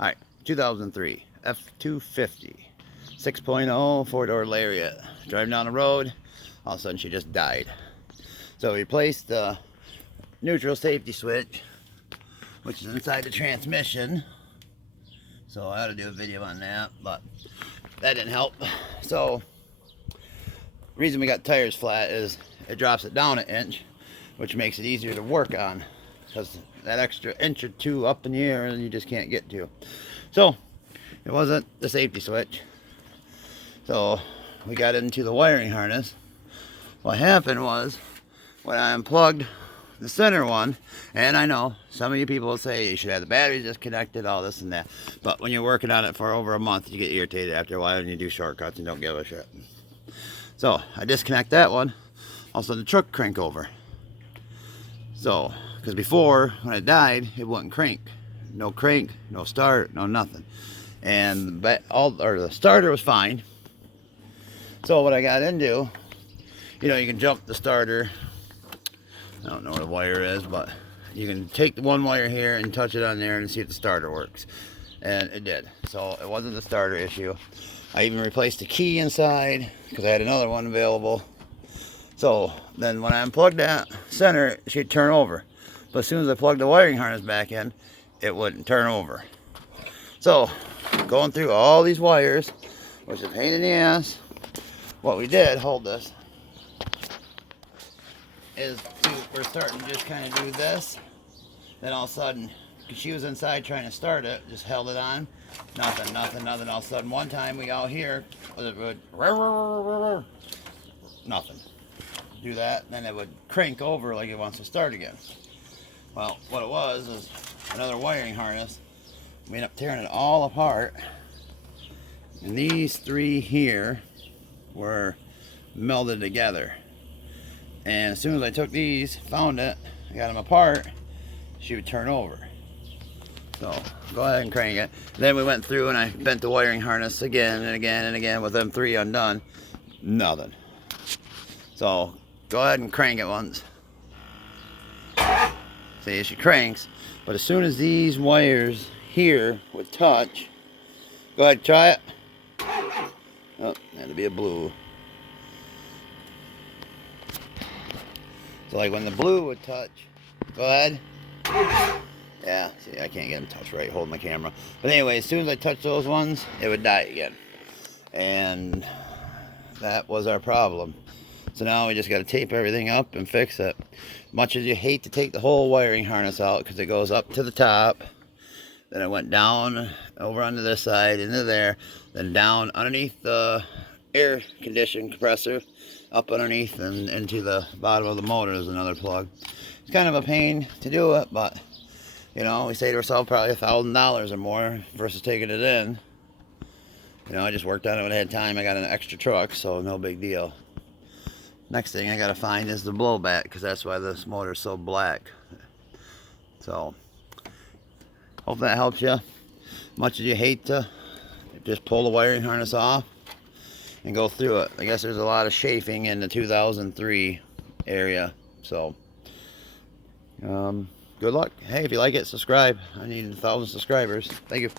Alright, 2003 F250 6.0 four-door lariat. Driving down the road, all of a sudden she just died. So we replaced the neutral safety switch, which is inside the transmission. So I ought to do a video on that, but that didn't help. So the reason we got tires flat is it drops it down an inch, which makes it easier to work on, because that extra inch or two up in the air you just can't get to. So it wasn't the safety switch. So we got into the wiring harness. What happened was, when I unplugged the center one, and I know some of you people will say you should have the batteries disconnected, all this and that, but when you're working on it for over a month, you get irritated after a while and you do shortcuts and don't give a shit. So I disconnect that one, all of a sudden the truck crank over. So, because before, when it died, it wouldn't crank. No crank, no start, no nothing. And the starter was fine. So what I got into, you know, you can jump the starter. I don't know where the wire is, but you can take the one wire here and touch it on there and see if the starter works. And it did. So it wasn't the starter issue. I even replaced the key inside because I had another one available. So then when I unplugged that center, she'd turn over. But as soon as I plugged the wiring harness back in, it wouldn't turn over. So going through all these wires, which is a pain in the ass, what we did, hold this, is we're starting to just kind of do this. Then all of a sudden, because she was inside trying to start it, just held it on. Nothing. All of a sudden, one time we out here, it would nothing. Do that, then it would crank over like it wants to start again. Well, what it was is another wiring harness. We ended up tearing it all apart. And these three here were melded together. And as soon as I took these, found it, I got them apart, she would turn over. So go ahead and crank it. Then we went through and I bent the wiring harness again and again and again with them three undone. Nothing. So go ahead and crank it once. See, she cranks, but as soon as these wires here would touch, go ahead, try it. Oh, that'll be a blue. So like when the blue would touch, go ahead. Yeah, see, I can't get them touch right, holding my camera. But anyway, as soon as I touched those ones, it would die again. And that was our problem. So now we just got to tape everything up and fix it. Much as you hate to take the whole wiring harness out because it goes up to the top, then it went down over onto this side into there, then down underneath the air condition compressor, up underneath and into the bottom of the motor is another plug. It's kind of a pain to do it, but you know, we say to ourselves probably $1,000 or more versus taking it in. You know, I just worked on it when I had time. I got an extra truck, so no big deal. Next thing I gotta find is the blowback, because that's why this motor is so black. So hope that helps you. Much as you hate to just pull the wiring harness off and go through it. I guess there's a lot of chafing in the 2003 area. So good luck. Hey, if you like it, subscribe. I need 1,000 subscribers. Thank you.